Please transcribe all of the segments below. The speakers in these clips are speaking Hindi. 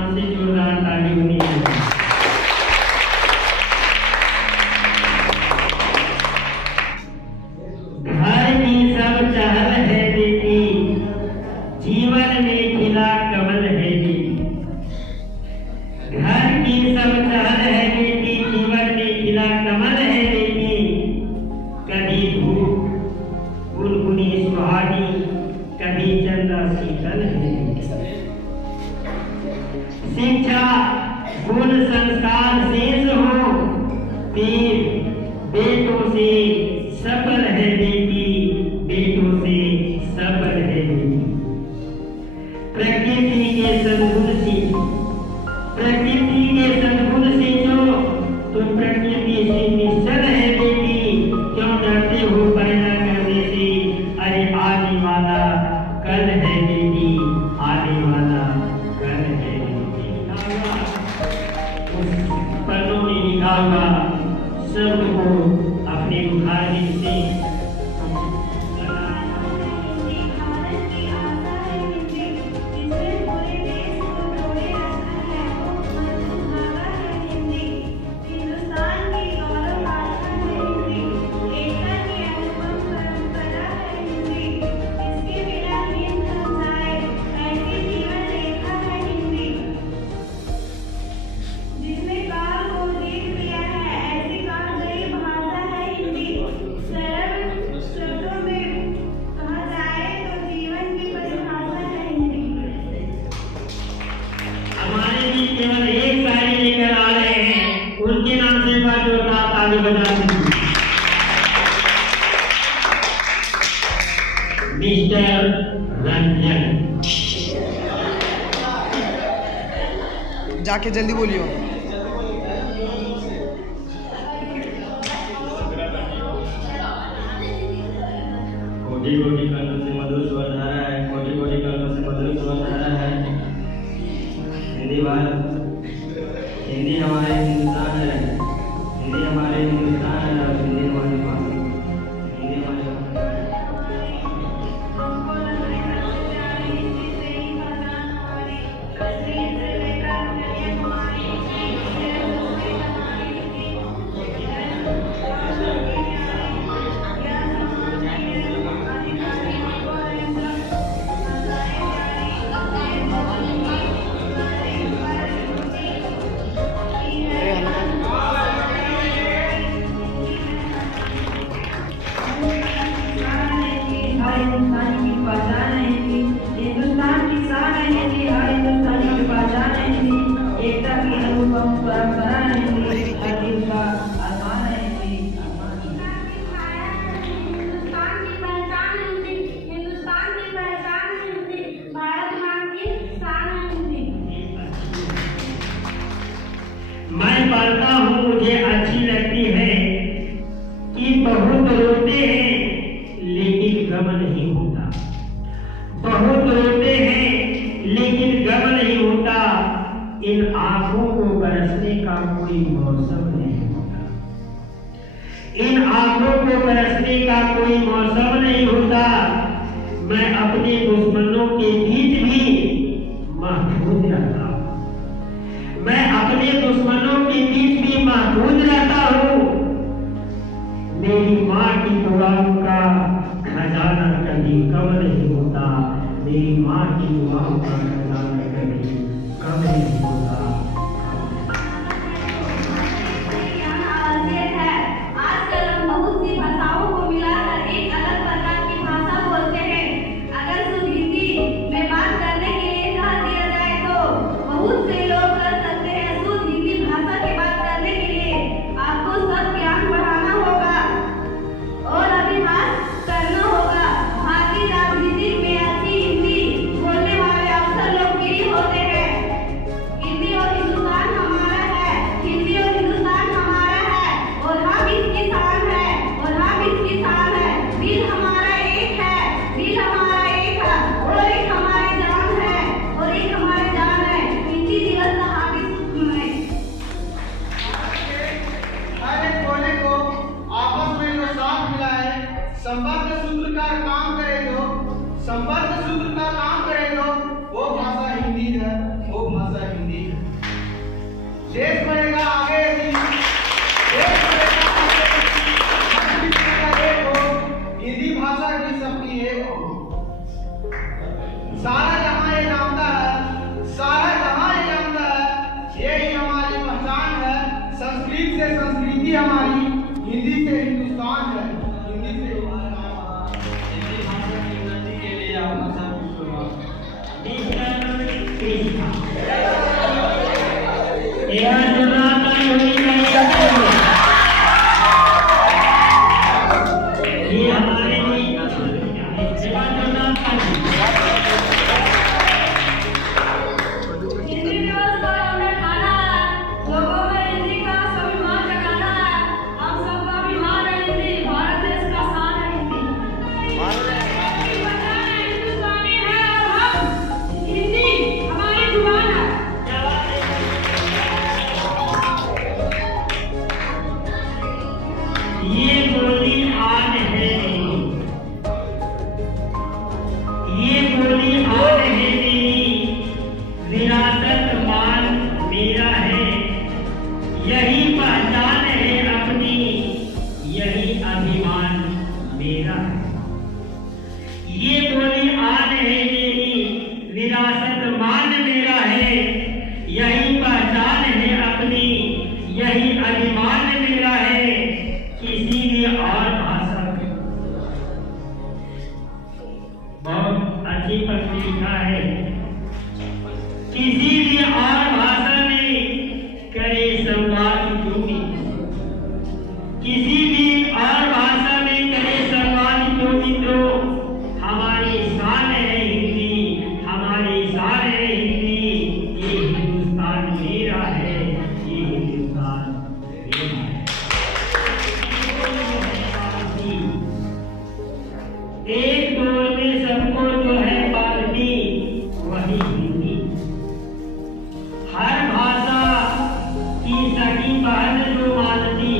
नाम से जोरदार ताली होनी चाहिए। घर की सब चहल है बेटी, जीवन में खिला कमल है बेटी। घर की सब चहल है बेटी, जीवन में खिला कमल है बेटी। कभी धूप गुनगुनी सुहानी, कभी चंदा शीतल है। शिक्षा गुण संस्कार शेष हो, तीर बेटों से सफल है बेटी, बेटों से सफल है बेटी। प्रकृति के सद्गुण सीखो, प्रकृति के सद्गुण सीखो, तुम प्रकृति से निश्चल है बेटी। क्यों डरते हो पैदा करने से, अरे आने वाला कल है बेटी, आने वाला कल है बेटी। उस पन्नों में लिखा हुआ शब्द को अपने मुखारबिन से केवल एक शायरी लेकर आ रहे हैं, उनके नाम से बात जोरदार ताली बजा दीजिए। मिस्टर रंजन, जाके जल्दी बोलियो। कोटि कोटि करों से मधुर स्वर धारा है, कोटि कोटि करों से मधुर स्वर धारा है। हिंदी हमारे हिंदुस्तान है, हिंदी हमारे हिंदुस्तान है, और हिंदी हमारी भाषा, हिंदी हमारी मैं पढ़ता हूँ, मुझे अच्छी लगती है कि बहुत रोते हैं लेकिन गम नहीं होता। बहुत रोते हैं लेकिन गम नहीं होता। इन आंखों को बरसने का कोई मौसम नहीं होता। इन आंखों को बरसने का कोई मौसम नहीं होता। मैं अपने दुश्मनों के बीच भी महफूज रहता हूँ। मैं अपने दुश्मनों के बीच भी महफूज रहता हूँ। मेरी माँ की दुआओं का खजाना कभी कम नहीं होता। मेरी माँ की दुआओं का खजाना कभी कम नहीं होता। आजकल हम बहुत सी भाषाओं को मिलाकर एक अलग प्रकार की भाषा बोलते हैं। अगर शुद्ध हिंदी में बात करने के लिए कहा दिया जाए तो बहुत से लोग कर सकते हैं। शुद्ध हिंदी भाषा की बात करने के लिए आपको सब ज्ञान बढ़ाना होगा और अभ्यास करना होगा। भारतीय राजनीति में अच्छी हिंदी बोलने वाले अफसर लोग सारा जहां ये जानता है, सारा जहां ये जानता है, यही हमारी पहचान है। संस्कृत से संस्कृति हमारी, हिंदी से हिंदुस्तान है, हिंदी से हिंदी भाषा की उन्नति के लिए आप भाषा ये हमारे लिए सेवा करना हिंदी दिवस पर हमें ठाना है, लोगों में हिंदी का स्वाभिमान जगाना है। हम सबका अभिमान है हिंदी, भारत देश का शान है हिंदी। हिंदुस्तानी है और हम हिंदी हमारी जुबान है। ये बोली आन है, ये बोली आन है मेरी, विरासत मान मेरा है, यही पहचान है अपनी, यही अभिमान मेरा है। ये बोली आन है मेरी, विरासत मान मेरा है, यही पहचान है अपनी, यही अभिमान मेरा है। किसी भी और भाषा में बहुत अच्छी पंक्ति लिखा है, किसी भी और भाषा में करे संवाद क्यों नहीं, किसी भी और भाषा में करे संवाद क्यों मित्रों, हमारी शान है हिंदी, हमारी शान है हिंदी। ये हिंदुस्तान मेरा है, ये हिंदुस्तान मेरा है। एक दौर में सबको जो है बांटती वही हिंदी, हर भाषा की सगी बहन जो मानती,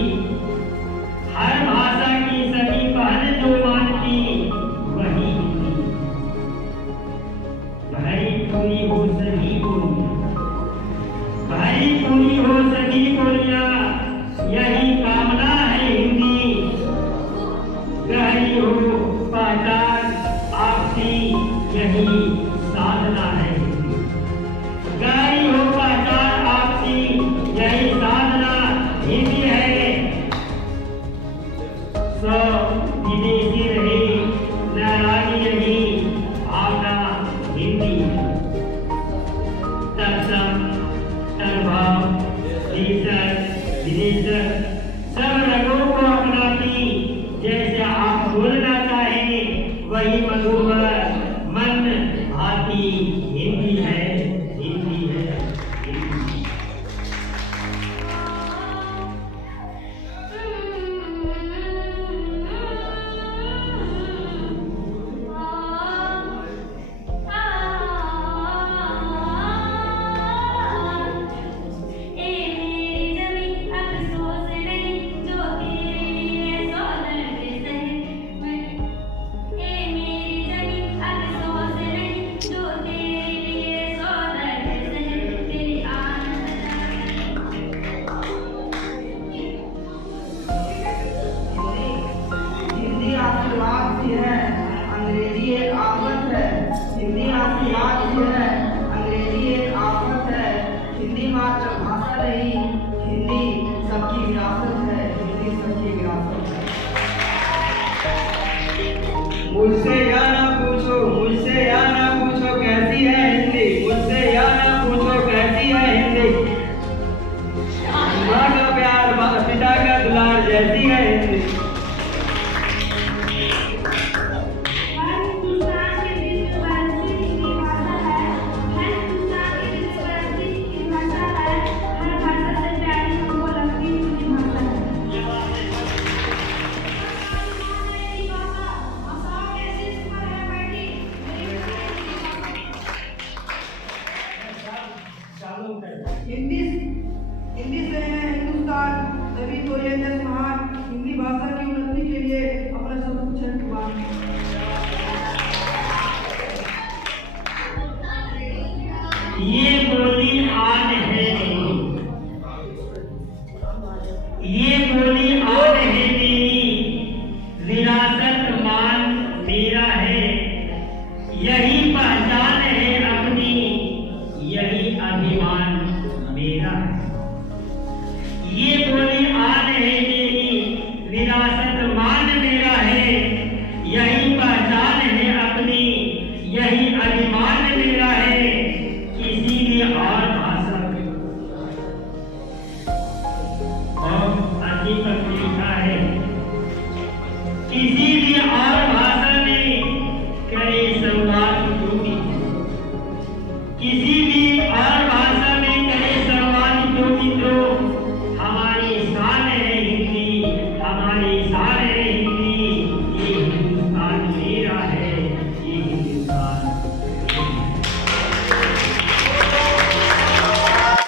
हर भाषा की सगी बहन जो मानती वही हिंदी। भाई पूरी हो सभी बोलियां, भाई पूरी हो सभी बोलियां, यही कामना है हिंदी। गहरी हो पहचान आपकी, यही साधना है हिंदी। गहरी हो पहचान आपकी, यही साधना हिंदी है। सो विदेशी रही नाराजी रही, भावना हिंदी है। तत्सम तद्भाव विदेशक सब रंगों को अपनाती, जैसे आप बोलना चाहें वही मधुर मन भाती हिंदी है, हिंदी है, हिंदी। हिंदी आशीर्वाद भी है, अंग्रेजी एक आफत है। हिंदी आशीर्वाद भी है, अंग्रेजी एक आफत है। हिंदी मातृभाषा नहीं, हिंदी सबकी विरासत है, हिंदी सबकी विरासत है। मुझसे या ना पूछो, मुझसे या ना पूछो कैसी है हिंदी, मुझसे या ना पूछो कैसी है हिंदी। माँ का प्यार पिता का दुलार जैसी है हिंदी। हिंदी से है हिंदुस्तान, तभी तो ये देश महान। हिंदी भाषा की उन्नति के लिए अपना सब कुछ है कुर्बान। ये बोली आन है मेरी, ये बोली आन है मेरी, विरासत मान मेरा है, यही पहचान है अपनी, यही अभिमान मेरा है। ये बोली आन है मेरी, विरासत मान मेरा है। यही पहचान है अपनी, यही अभिमान मेरा है। किसी भी